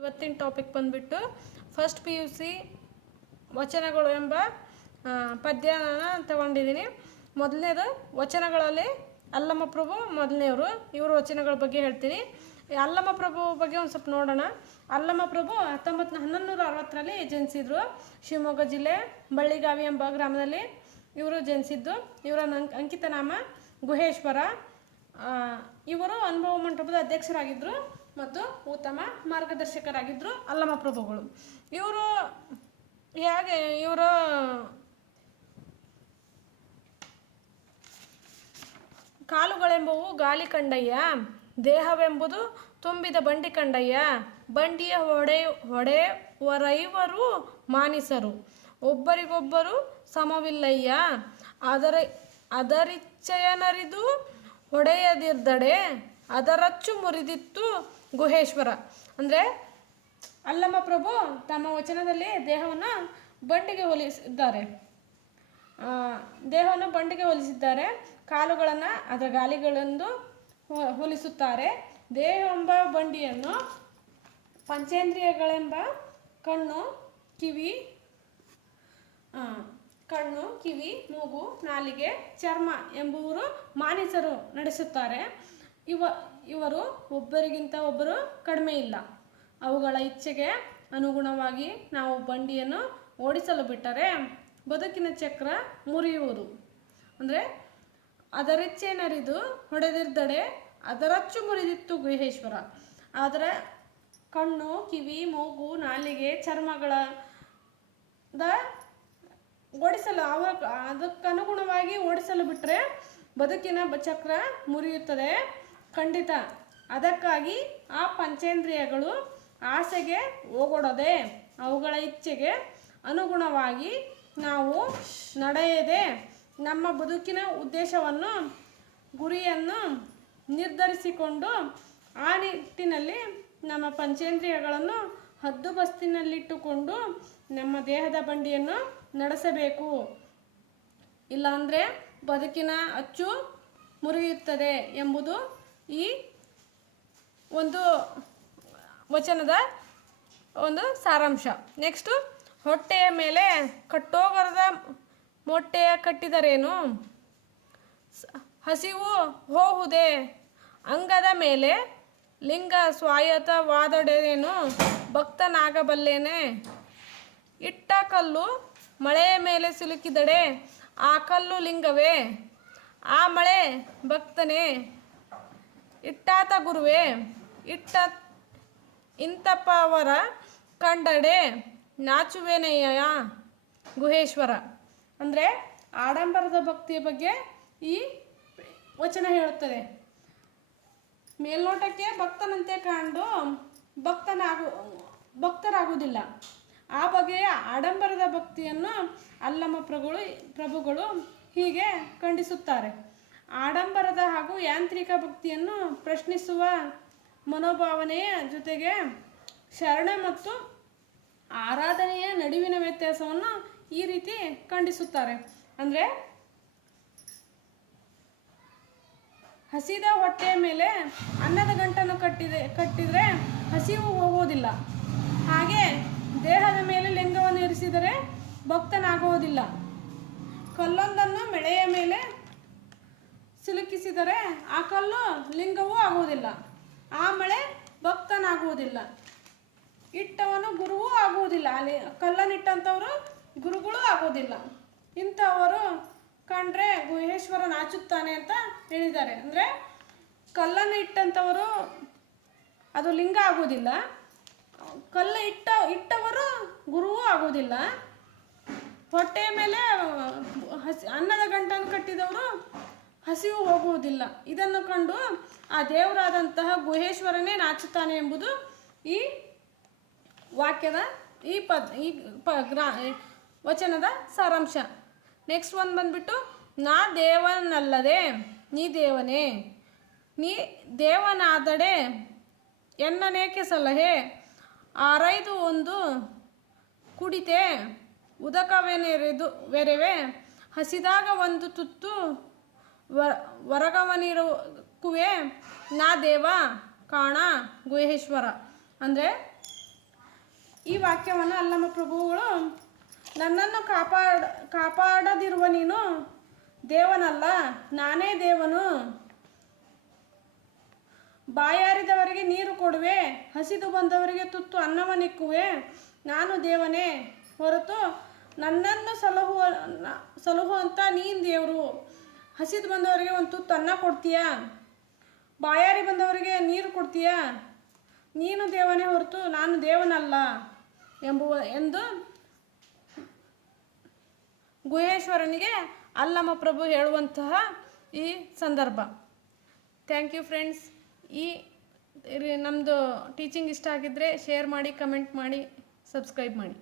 ಇವತ್ತಿನ ಟಾಪಿಕ್ ಬಂದ್ಬಿಟ್ಟು first P U C ವಚನಗಳು ಎಂಬ ಪದ್ಯ ಪದ್ಯನ ತಗೊಂಡಿದ್ದೀನಿ. ಮೊದಲನೇದು, ವಚನಗಳಲ್ಲಿ ಅಲ್ಲಮ್ಮ ಪ್ರಭು ಮೊದಲನೇವರು ಇವರು ವಚನಗಳ ಬಗ್ಗೆ ಹೇಳ್ತೀನಿ. ಅಲ್ಲಮ್ಮ ಪ್ರಭು ಬಗ್ಗೆ ಒಂದು ಸ್ವಲ್ಪ ನೋಡೋಣ. ಅಲ್ಲಮ್ಮ ಪ್ರಭು ಹತ್ತೊಂಬತ್ತು ಹನ್ನೊಂದು ಅರವತ್ತರಲ್ಲಿ ಜನಿಸಿದ್ರು. ಶಿವಮೊಗ್ಗ ಜಿಲ್ಲೆ ಬಳ್ಳಿಗಾವಿ ಎಂಬ ಗ್ರಾಮದಲ್ಲಿ ಇವರು ಜನಿಸಿದ್ದು. ಇವರ ಅಂಕಿತ ನಾಮ ಗುಹೇಶ್ವರ. ಇವರು ಅನುಭವ ಮಂಟಪದ ಅಧ್ಯಕ್ಷರಾಗಿದ್ದರು ಮತ್ತು ಉತ್ತಮ ಮಾರ್ಗದರ್ಶಕರಾಗಿದ್ದರು ಅಲ್ಲಮ ಪ್ರಭುಗಳು. ಇವರು ಹೇಗೆ ಇವರು ಕಾಲುಗಳೆಂಬುವು ಗಾಲಿ ಕಂಡಯ್ಯ, ದೇಹವೆಂಬುದು ತುಂಬಿದ ಬಂಡಿ ಕಂಡಯ್ಯ, ಬಂಡಿಯ ಹೊಡೆ ಹೊಡೆವರೈವರು ಮಾನಿಸರು. ಒಬ್ಬರಿಗೊಬ್ಬರು ಸಮವಿಲ್ಲಯ್ಯ ಅದರ ಅದರಿಚ್ಛಯನರಿದು ಹೊಡೆಯದಿದ್ದಡೆ, ಅದರಚ್ಚು ಮುರಿದಿತ್ತು ಗುಹೇಶ್ವರ. ಅಂದರೆ ಅಲ್ಲಮ್ಮ ಪ್ರಭು ತಮ್ಮ ವಚನದಲ್ಲಿ ದೇಹವನ್ನು ಬಂಡಿಗೆ ಹೋಲಿಸಿದ್ದಾರೆ. ದೇಹವನ್ನು ಬಂಡಿಗೆ ಹೋಲಿಸಿದ್ದಾರೆ. ಕಾಲುಗಳನ್ನು ಅದರ ಗಾಲಿಗಳೆಂದು ಹೋಲಿಸುತ್ತಾರೆ. ದೇಹವೆಂಬ ಬಂಡಿಯನ್ನು ಪಂಚೇಂದ್ರಿಯಗಳೆಂಬ ಕಣ್ಣು, ಕಿವಿ ಕಣ್ಣು, ಕಿವಿ, ಮೂಗು, ನಾಲಿಗೆ, ಚರ್ಮ ಎಂಬುವರು ಮಾನಿಸರು ನಡೆಸುತ್ತಾರೆ. ಇವ, ಇವರು ಒಬ್ಬರಿಗಿಂತ ಒಬ್ಬರು ಕಡಿಮೆ ಇಲ್ಲ. ಅವುಗಳ ಇಚ್ಛೆಗೆ ಅನುಗುಣವಾಗಿ ನಾವು ಬಂಡಿಯನ್ನು ಓಡಿಸಲು ಬಿಟ್ಟರೆ ಬದುಕಿನ ಚಕ್ರ ಮುರಿಯುವುದು. ಅಂದರೆ ಅದರಿಚ್ಛೆನರಿದು ಹೊಡೆದಿದ್ದಡೆ ಅದರಚ್ಚು ಮುರಿದಿತ್ತು ಗುಹೇಶ್ವರ. ಆದರೆ ಕಣ್ಣು, ಕಿವಿ, ಮೂಗು, ನಾಲಿಗೆ ಚರ್ಮಗಳ ದ ಓಡಿಸಲು ಅವ ಅದಕ್ಕನುಗುಣವಾಗಿ ಓಡಿಸಲು ಬಿಟ್ಟರೆ ಬದುಕಿನ ಚಕ್ರ ಮುರಿಯುತ್ತದೆ. ಖಂಡಿತ. ಅದಕ್ಕಾಗಿ ಆ ಪಂಚೇಂದ್ರಿಯಗಳು ಆಸೆಗೆ ಹೋಗೊಡದೆ, ಅವುಗಳ ಇಚ್ಛೆಗೆ ಅನುಗುಣವಾಗಿ ನಾವು ನಡೆಯದೆ ನಮ್ಮ ಬದುಕಿನ ಉದ್ದೇಶವನ್ನು, ಗುರಿಯನ್ನು ನಿರ್ಧರಿಸಿಕೊಂಡು ಆ ನಿಟ್ಟಿನಲ್ಲಿ ನಮ್ಮ ಪಂಚೇಂದ್ರಿಯಗಳನ್ನು ಹದ್ದುಬಸ್ತಿನಲ್ಲಿಟ್ಟುಕೊಂಡು ನಮ್ಮ ದೇಹದ ಬಂಡಿಯನ್ನು ನಡೆಸಬೇಕು. ಇಲ್ಲಾಂದರೆ ಬದುಕಿನ ಅಚ್ಚು ಮುರಿಯುತ್ತದೆ ಎಂಬುದು ಈ ಒಂದು ವಚನದ ಒಂದು ಸಾರಾಂಶ. ನೆಕ್ಸ್ಟು ಹೊಟ್ಟೆಯ ಮೇಲೆ ಕಟ್ಟೋಗರದ ಮೊಟ್ಟೆಯ ಕಟ್ಟಿದರೇನು? ಹಸಿವು ಹೋಹುದೆ, ಅಂಗದ ಮೇಲೆ ಲಿಂಗ ಸ್ವಾಯತ್ತವಾದೊಡೆಯೇನು ಭಕ್ತನಾಗಬಲ್ಲೇನೆ. ಇಟ್ಟ ಕಲ್ಲು ಮಳೆಯ ಮೇಲೆ ಸಿಲುಕಿದಡೆ, ಆ ಕಲ್ಲು ಲಿಂಗವೇ. ಆ ಮಳೆ ಭಕ್ತನೇ. ಇಟ್ಟಾತ ಗುರುವೇ, ಇಟ್ಟ ಇಂತಪ್ಪವರ ಕಂಡಡೆ ನಾಚುವೆನೆಯ ಗುಹೇಶ್ವರ. ಅಂದರೆ ಆಡಂಬರದ ಭಕ್ತಿಯ ಬಗ್ಗೆ ಈ ವಚನ ಹೇಳುತ್ತದೆ. ಮೇಲ್ನೋಟಕ್ಕೆ ಭಕ್ತನಂತೆ ಕಂಡು ಭಕ್ತನಾಗು, ಭಕ್ತರಾಗುವುದಿಲ್ಲ. ಆ ಬಗೆಯ ಆಡಂಬರದ ಭಕ್ತಿಯನ್ನು ಅಲ್ಲಮ್ಮ ಪ್ರಭುಗಳು ಪ್ರಭುಗಳು ಹೀಗೆ ಖಂಡಿಸುತ್ತಾರೆ. ಆಡಂಬರದ ಹಾಗೂ ಯಾಂತ್ರಿಕ ಭಕ್ತಿಯನ್ನು ಪ್ರಶ್ನಿಸುವ ಮನೋಭಾವನೆಯ ಜೊತೆಗೆ ಶರಣ ಮತ್ತು ಆರಾಧನೆಯ ನಡುವಿನ ವ್ಯತ್ಯಾಸವನ್ನು ಈ ರೀತಿ ಖಂಡಿಸುತ್ತಾರೆ. ಅಂದರೆ ಹಸಿದ ಹೊಟ್ಟೆಯ ಮೇಲೆ ಅನ್ನದ ಗಂಟನ್ನು ಕಟ್ಟಿದೆ, ಕಟ್ಟಿದರೆ ಹಸಿವು ಹೋಗುವುದಿಲ್ಲ. ಹಾಗೆ ದೇಹದ ಮೇಲೆ ಲಿಂಗವನ್ನು ಇರಿಸಿದರೆ ಭಕ್ತನಾಗುವುದಿಲ್ಲ. ಕಲ್ಲೊಂದನ್ನು ಮೆಳೆಯ ಮೇಲೆ ಸಿಲುಕಿಸಿದರೆ ಆ ಕಲ್ಲು ಲಿಂಗವೂ ಆಗುವುದಿಲ್ಲ. ಆ ಮಳೆ ಭಕ್ತನಾಗುವುದಿಲ್ಲ. ಇಟ್ಟವನು ಗುರುವೂ ಆಗುವುದಿಲ್ಲ. ಅಲ್ಲಿ ಕಲ್ಲನ್ನಿಟ್ಟಂಥವರು ಗುರುಗಳು ಆಗುವುದಿಲ್ಲ. ಇಂಥವರು ಕಂಡ್ರೆ ಗುಹೇಶ್ವರ ನಾಚುತ್ತಾನೆ ಅಂತ ಹೇಳಿದ್ದಾರೆ. ಅಂದರೆ ಕಲ್ಲನ್ನು ಇಟ್ಟಂಥವರು ಅದು ಲಿಂಗ ಆಗುವುದಿಲ್ಲ. ಕಲ್ಲು ಇಟ್ಟ, ಇಟ್ಟವರು ಗುರುವೂ ಆಗುವುದಿಲ್ಲ. ಹೊಟ್ಟೆಯ ಮೇಲೆ ಹಸಿ, ಅನ್ನದ ಗಂಟನ್ನು ಕಟ್ಟಿದವರು ಹಸಿವು ಹೋಗುವುದಿಲ್ಲ. ಇದನ್ನು ಕಂಡು ಆ ದೇವರಾದಂತಹ ಗುಹೇಶ್ವರನೇ ನಾಚುತ್ತಾನೆ ಎಂಬುದು ಈ ವಾಕ್ಯದ ಈ ಪದ್, ಈ ಪ, ಗ್ರಾ ವಚನದ ಸಾರಾಂಶ. ನೆಕ್ಸ್ಟ್ ಒಂದು ಬಂದ್ಬಿಟ್ಟು, ನಾ ದೇವನಲ್ಲದೆ, ನೀ ದೇವನೇ, ನೀ ದೇವನಾದಡೆ, ಎನ್ನನೇಕೆ ಸಲಹೆ, ಆರೈದು ಒಂದು ಕುಡಿತೆ, ಉದಕವೆನೆರೆದು, ವೆರೆವೆ, ಹಸಿದಾಗ ಒಂದು ತುತ್ತು ವ ವರಗವನಿರುಕುವೆ ನಾ ದೇವ, ಕಾಣ, ಗುಹೇಶ್ವರ. ಅಂದರೆ, ಈ ವಾಕ್ಯವನ್ನು ಅಲ್ಲಮ್ಮ ಪ್ರಭುಗಳು, ನನ್ನನ್ನು ಕಾಪಾಡ, ಕಾಪಾಡದಿರುವ ನೀನು ದೇವನಲ್ಲ, ನಾನೇ ದೇವನು. ಬಾಯಾರಿದವರಿಗೆ ನೀರು ಕೊಡುವೆ, ಹಸಿದು ಬಂದವರಿಗೆ ತುತ್ತು ಅನ್ನವನಿಕ್ಕುವೆ, ನಾನು ದೇವನೇ. ಹೊರತು ನನ್ನನ್ನು ಸಲಹುವ ಸಲಹು ಸಲಹುವಂಥ ನೀನು ದೇವರು. ಹಸಿದು ಬಂದವರಿಗೆ ಒಂದು ತುತ್ತು ಅನ್ನ ಕೊಡ್ತೀಯಾ? ಬಾಯಾರಿ ಬಂದವರಿಗೆ ನೀರು ಕೊಡ್ತೀಯಾ? ನೀನು ದೇವನೇ ಹೊರತು ನಾನು ದೇವನಲ್ಲ ಎಂಬುವ, ಎಂದು ಗುಹೇಶ್ವರನಿಗೆ ಅಲ್ಲಮ್ಮ ಪ್ರಭು ಹೇಳುವಂತಹ ಈ ಸಂದರ್ಭ. ಥ್ಯಾಂಕ್ ಯು ಫ್ರೆಂಡ್ಸ್ ಈ ನಮ್ಮದು ಟೀಚಿಂಗ್ ಇಷ್ಟ ಆಗಿದ್ದರೆ ಶೇರ್ ಮಾಡಿ ಕಮೆಂಟ್ ಮಾಡಿ ಸಬ್ಸ್ಕ್ರೈಬ್ ಮಾಡಿ.